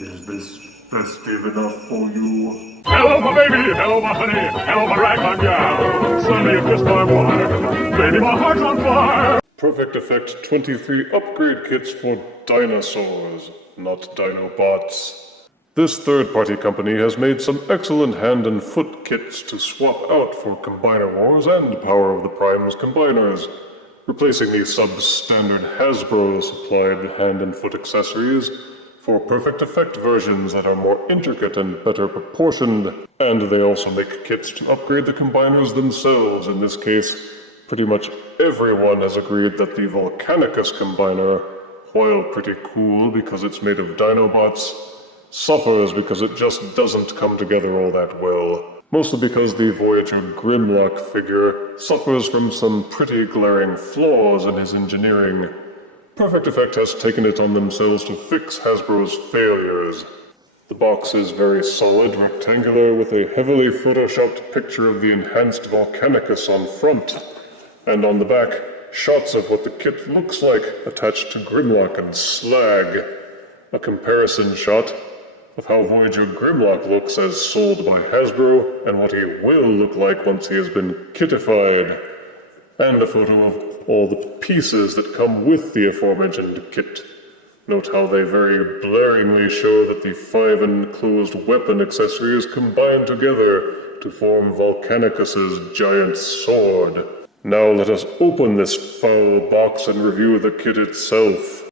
Is this festive enough for you? Hello, my baby! Hello, my honey! Hello, my ragtime gal! Suddenly you kissed my wife! Baby, my heart's on fire! Perfect Effect 23 upgrade kits for dinosaurs, not Dinobots. This third-party company has made some excellent hand and foot kits to swap out for Combiner Wars and Power of the Primes combiners, replacing the substandard Hasbro supplied hand and foot accessories for Perfect Effect versions that are more intricate and better proportioned. And they also make kits to upgrade the combiners themselves. In this case, pretty much everyone has agreed that the Volcanicus combiner, while pretty cool because it's made of Dinobots, suffers because it just doesn't come together all that well. Mostly because the Voyager Grimlock figure suffers from some pretty glaring flaws in his engineering. Perfect Effect has taken it on themselves to fix Hasbro's failures. The box is very solid, rectangular, with a heavily photoshopped picture of the enhanced Volcanicus on front. And on the back, shots of what the kit looks like attached to Grimlock and Slag. A comparison shot of how Voyager Grimlock looks as sold by Hasbro and what he will look like once he has been kitified. And a photo of all the pieces that come with the aforementioned kit. Note how they very blaringly show that the 5 enclosed weapon accessories combine together to form Volcanicus's giant sword. Now let us open this foul box and review the kit itself.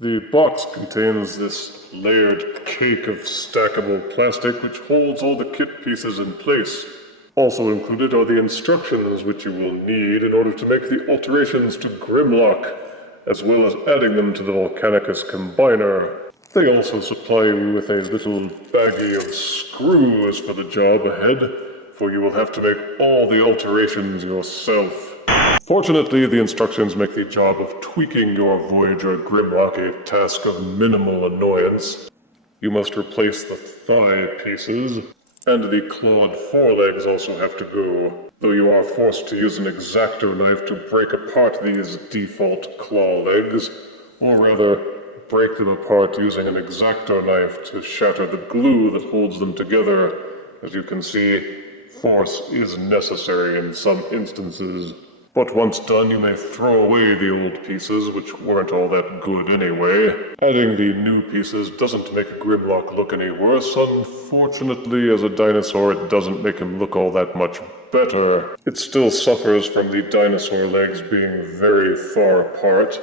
The box contains this layered cake of stackable plastic which holds all the kit pieces in place. Also included are the instructions which you will need in order to make the alterations to Grimlock, as well as adding them to the Volcanicus combiner. They also supply you with a little baggie of screws for the job ahead, for you will have to make all the alterations yourself. Fortunately, the instructions make the job of tweaking your Voyager Grimlock a task of minimal annoyance. You must replace the thigh pieces, and the clawed forelegs also have to go, though you are forced to use an X-Acto knife to break apart these default claw legs, or rather, break them apart using an X-Acto knife to shatter the glue that holds them together. As you can see, force is necessary in some instances. But once done, you may throw away the old pieces, which weren't all that good anyway. Adding the new pieces doesn't make Grimlock look any worse. Unfortunately, as a dinosaur, it doesn't make him look all that much better. It still suffers from the dinosaur legs being very far apart,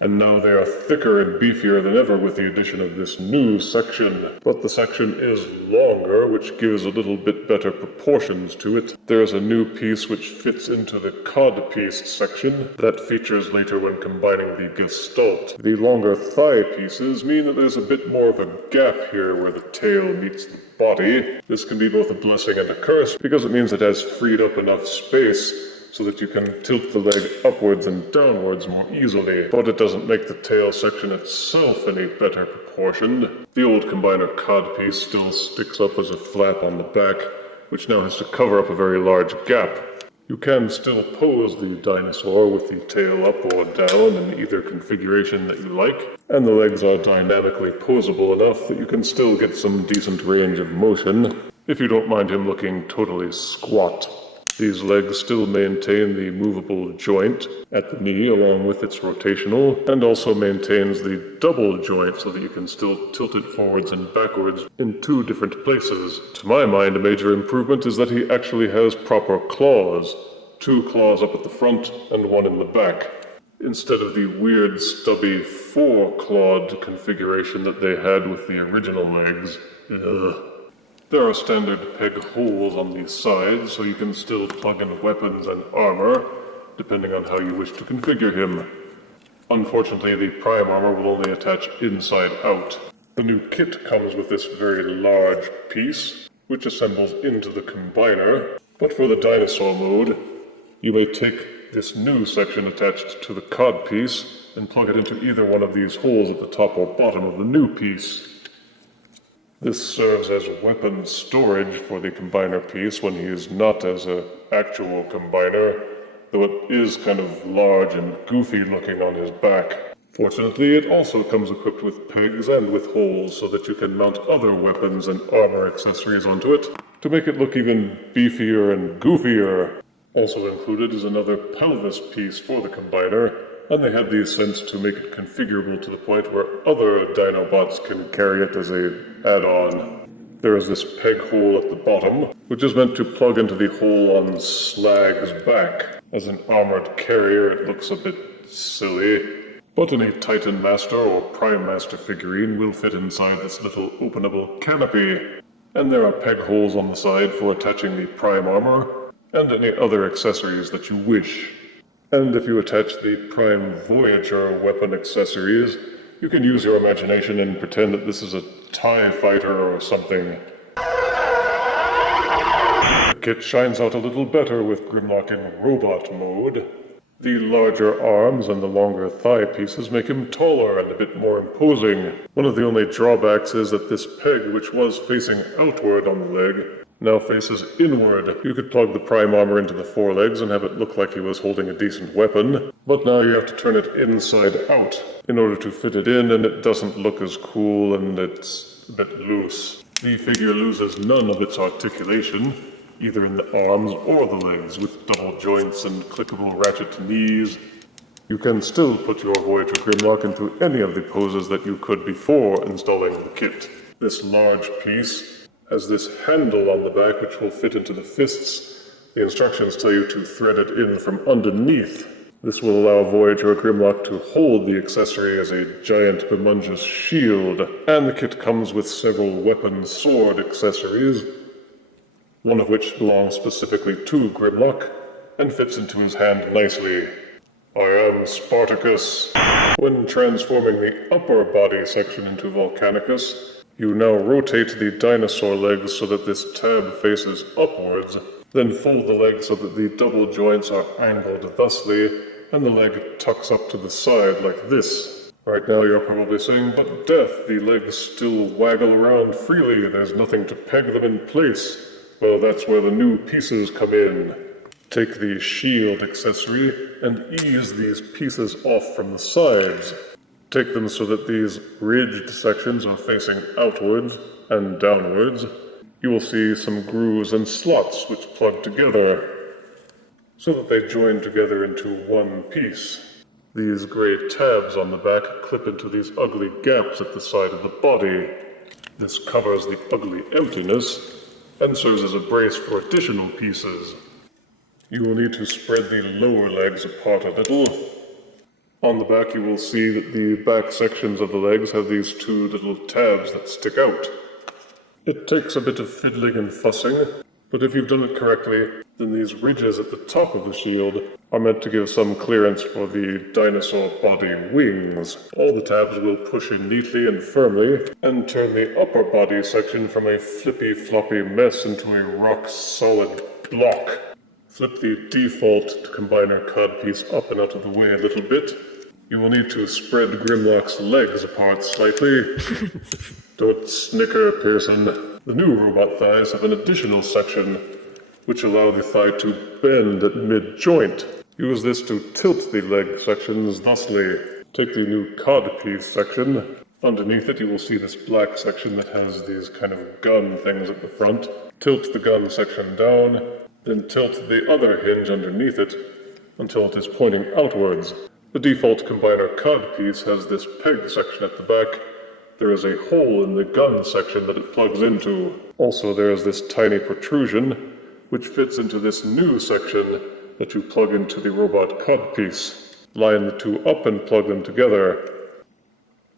and now they are thicker and beefier than ever with the addition of this new section. But the section is longer, which gives a little bit better proportions to it. There's a new piece which fits into the codpiece section that features later when combining the gestalt. The longer thigh pieces mean that there's a bit more of a gap here where the tail meets the body. This can be both a blessing and a curse because it means it has freed up enough space so that you can tilt the leg upwards and downwards more easily, but it doesn't make the tail section itself any better proportioned. The old combiner codpiece still sticks up as a flap on the back, which now has to cover up a very large gap. You can still pose the dinosaur with the tail up or down in either configuration that you like, and the legs are dynamically posable enough that you can still get some decent range of motion, if you don't mind him looking totally squat. These legs still maintain the movable joint at the knee along with its rotational, and also maintains the double joint so that you can still tilt it forwards and backwards in 2 different places. To my mind, a major improvement is that he actually has proper claws. 2 claws up at the front and 1 in the back, instead of the weird stubby 4-clawed configuration that they had with the original legs. Ugh. There are standard peg holes on the sides, so you can still plug in weapons and armor, depending on how you wish to configure him. Unfortunately, the prime armor will only attach inside out. The new kit comes with this very large piece, which assembles into the combiner, but for the dinosaur mode, you may take this new section attached to the codpiece and plug it into either one of these holes at the top or bottom of the new piece. This serves as weapon storage for the combiner piece when he is not as an actual combiner, though it is kind of large and goofy looking on his back. Fortunately, it also comes equipped with pegs and with holes so that you can mount other weapons and armor accessories onto it to make it look even beefier and goofier. Also included is another pelvis piece for the combiner, and they had these sent to make it configurable to the point where other Dinobots can carry it as an add-on. There is this peg hole at the bottom, which is meant to plug into the hole on Slag's back. As an armored carrier, it looks a bit silly, but any Titan Master or Prime Master figurine will fit inside this little openable canopy. And there are peg holes on the side for attaching the Prime armor and any other accessories that you wish. And if you attach the Prime Voyager weapon accessories, you can use your imagination and pretend that this is a TIE fighter or something. The kit shines out a little better with Grimlock in robot mode. The larger arms and the longer thigh pieces make him taller and a bit more imposing. One of the only drawbacks is that this peg, which was facing outward on the leg, now faces inward. You could plug the Prime armor into the forelegs and have it look like he was holding a decent weapon, but now you have to turn it inside out in order to fit it in, and it doesn't look as cool and it's a bit loose. The figure loses none of its articulation, either in the arms or the legs, with double joints and clickable ratchet knees. You can still put your Voyager Grimlock into any of the poses that you could before installing the kit. This large piece has this handle on the back which will fit into the fists. The instructions tell you to thread it in from underneath. This will allow Voyager Grimlock to hold the accessory as a giant Bemungeous shield, and the kit comes with several weapon sword accessories, one of which belongs specifically to Grimlock and fits into his hand nicely. I am Spartacus. When transforming the upper body section into Volcanicus, you now rotate the dinosaur legs so that this tab faces upwards, then fold the legs so that the double joints are angled thusly, and the leg tucks up to the side like this. Right now you're probably saying, but Death, the legs still waggle around freely, there's nothing to peg them in place. Well, that's where the new pieces come in. Take the shield accessory and ease these pieces off from the sides. Take them so that these ridged sections are facing outwards and downwards. You will see some grooves and slots which plug together so that they join together into one piece. These gray tabs on the back clip into these ugly gaps at the side of the body. This covers the ugly emptiness and serves as a brace for additional pieces. You will need to spread the lower legs apart a little. On the back you will see that the back sections of the legs have these two little tabs that stick out. It takes a bit of fiddling and fussing, but if you've done it correctly, then these ridges at the top of the shield are meant to give some clearance for the dinosaur body wings. All the tabs will push in neatly and firmly and turn the upper body section from a flippy-floppy mess into a rock-solid block. Flip the default combiner codpiece up and out of the way a little bit. You will need to spread Grimlock's legs apart slightly. Don't snicker, Pearson. The new robot thighs have an additional section which allow the thigh to bend at mid-joint. Use this to tilt the leg sections thusly. Take the new codpiece section. Underneath it you will see this black section that has these kind of gun things at the front. Tilt the gun section down, then tilt the other hinge underneath it until it is pointing outwards. The default combiner codpiece has this peg section at the back. There is a hole in the gun section that it plugs into. Also there is this tiny protrusion which fits into this new section that you plug into the robot codpiece. Line the two up and plug them together.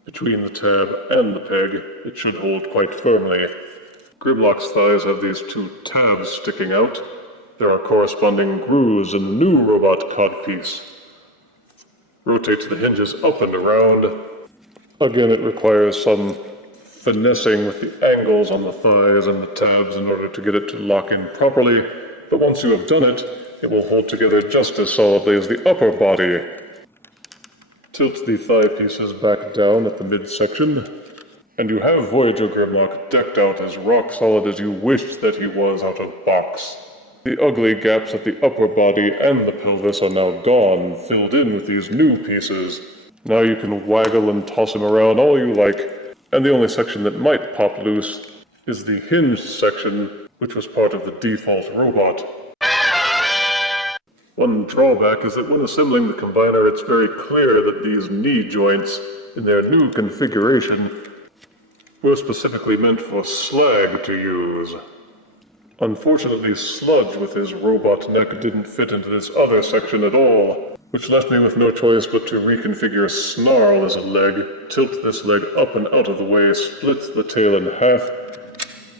Between the tab and the peg, it should hold quite firmly. Grimlock's thighs have these two tabs sticking out. There are corresponding grooves in the new robot codpiece. Rotate the hinges up and around. Again, it requires some finessing with the angles on the thighs and the tabs in order to get it to lock in properly, but once you have done it, it will hold together just as solidly as the upper body. Tilt the thigh pieces back down at the midsection, and you have Voyager Grimlock decked out as rock solid as you wished that he was out of box. The ugly gaps at the upper body and the pelvis are now gone, filled in with these new pieces. Now you can waggle and toss him around all you like, and the only section that might pop loose is the hinged section, which was part of the default robot. One drawback is that when assembling the combiner, it's very clear that these knee joints, in their new configuration, were specifically meant for Slag to use. Unfortunately, Sludge with his robot neck didn't fit into this other section at all, which left me with no choice but to reconfigure Snarl as a leg, tilt this leg up and out of the way, split the tail in half,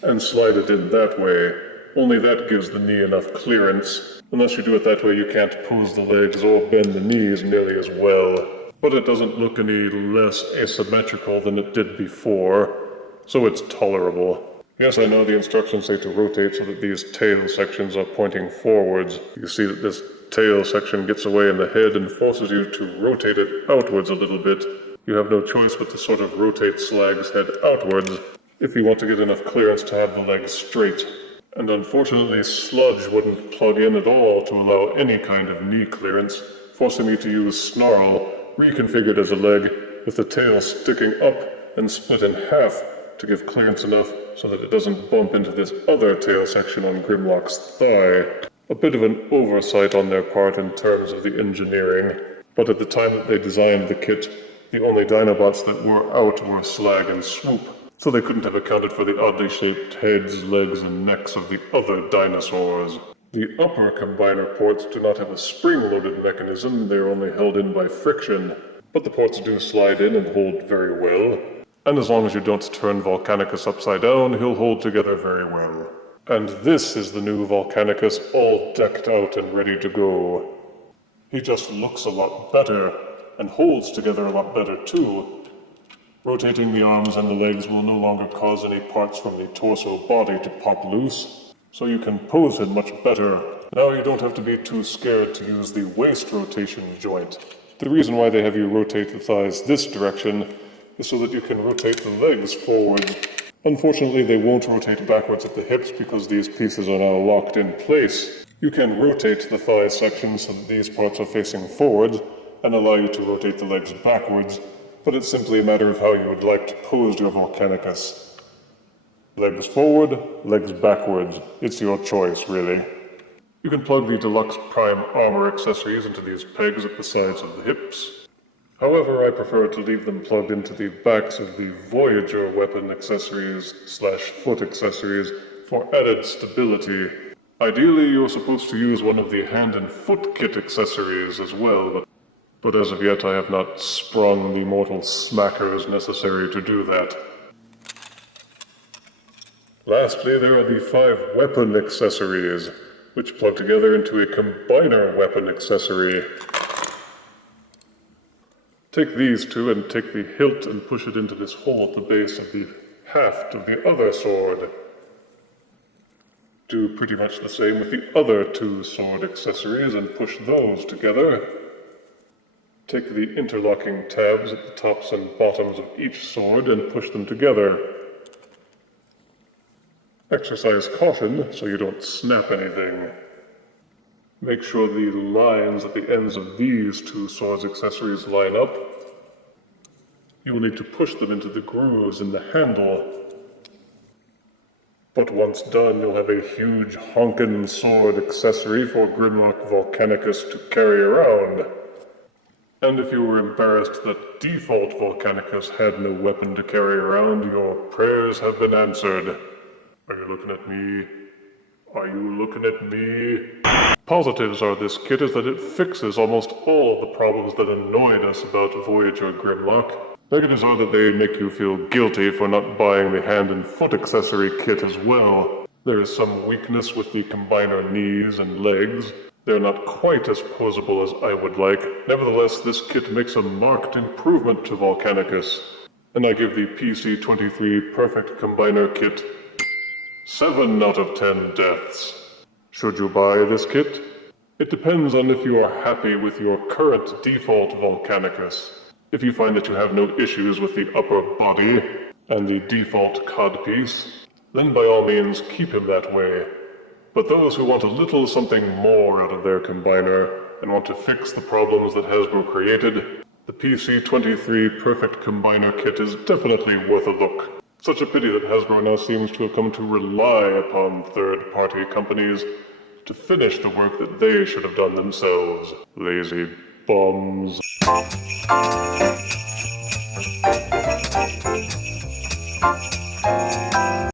and slide it in that way. Only that gives the knee enough clearance. Unless you do it that way, you can't pose the legs or bend the knees nearly as well. But it doesn't look any less asymmetrical than it did before, so it's tolerable. Yes, I know the instructions say to rotate so that these tail sections are pointing forwards. You see that this tail section gets away in the head and forces you to rotate it outwards a little bit. You have no choice but to sort of rotate Slag's head outwards if you want to get enough clearance to have the legs straight. And unfortunately, Sludge wouldn't plug in at all to allow any kind of knee clearance, forcing me to use Snarl, reconfigured as a leg, with the tail sticking up and split in half to give clearance enough so that it doesn't bump into this other tail section on Grimlock's thigh. A bit of an oversight on their part in terms of the engineering, but at the time that they designed the kit, the only Dinobots that were out were Slag and Swoop, so they couldn't have accounted for the oddly shaped heads, legs, and necks of the other dinosaurs. The upper combiner ports do not have a spring-loaded mechanism, they are only held in by friction, but the ports do slide in and hold very well. And as long as you don't turn Volcanicus upside down, he'll hold together very well. And this is the new Volcanicus, all decked out and ready to go. He just looks a lot better, and holds together a lot better too. Rotating the arms and the legs will no longer cause any parts from the torso body to pop loose, so you can pose him much better. Now you don't have to be too scared to use the waist rotation joint. The reason why they have you rotate the thighs this direction is so that you can rotate the legs forward. Unfortunately, they won't rotate backwards at the hips because these pieces are now locked in place. You can rotate the thigh section so that these parts are facing forward and allow you to rotate the legs backwards, but it's simply a matter of how you would like to pose your Volcanicus. Legs forward, legs backwards. It's your choice, really. You can plug the Deluxe Prime armor accessories into these pegs at the sides of the hips. However, I prefer to leave them plugged into the backs of the Voyager weapon accessories / foot accessories for added stability. Ideally, you're supposed to use one of the hand and foot kit accessories as well, but as of yet I have not sprung the mortal smackers necessary to do that. Lastly, there are the 5 weapon accessories, which plug together into a combiner weapon accessory. Take these two and take the hilt and push it into this hole at the base of the haft of the other sword. Do pretty much the same with the other 2 sword accessories and push those together. Take the interlocking tabs at the tops and bottoms of each sword and push them together. Exercise caution so you don't snap anything. Make sure the lines at the ends of these 2 swords accessories line up. You will need to push them into the grooves in the handle. But once done, you'll have a huge honkin' sword accessory for Grimlock Volcanicus to carry around. And if you were embarrassed that default Volcanicus had no weapon to carry around, your prayers have been answered. Are you looking at me? Are you looking at me? Positives are this kit is that it fixes almost all of the problems that annoyed us about Voyager Grimlock. Negatives are that they make you feel guilty for not buying the hand and foot accessory kit as well. There is some weakness with the combiner knees and legs. They're not quite as posable as I would like. Nevertheless, this kit makes a marked improvement to Volcanicus, and I give the PC-23 Perfect Combiner Kit 7 out of 10 deaths. Should you buy this kit? It depends on if you are happy with your current default Volcanicus. If you find that you have no issues with the upper body and the default codpiece, then by all means keep him that way. But those who want a little something more out of their combiner and want to fix the problems that Hasbro created, The PC-23 Perfect Combiner Kit is definitely worth a look. Such a pity that Hasbro now seems to have come to rely upon third-party companies to finish the work that they should have done themselves. Lazy bums.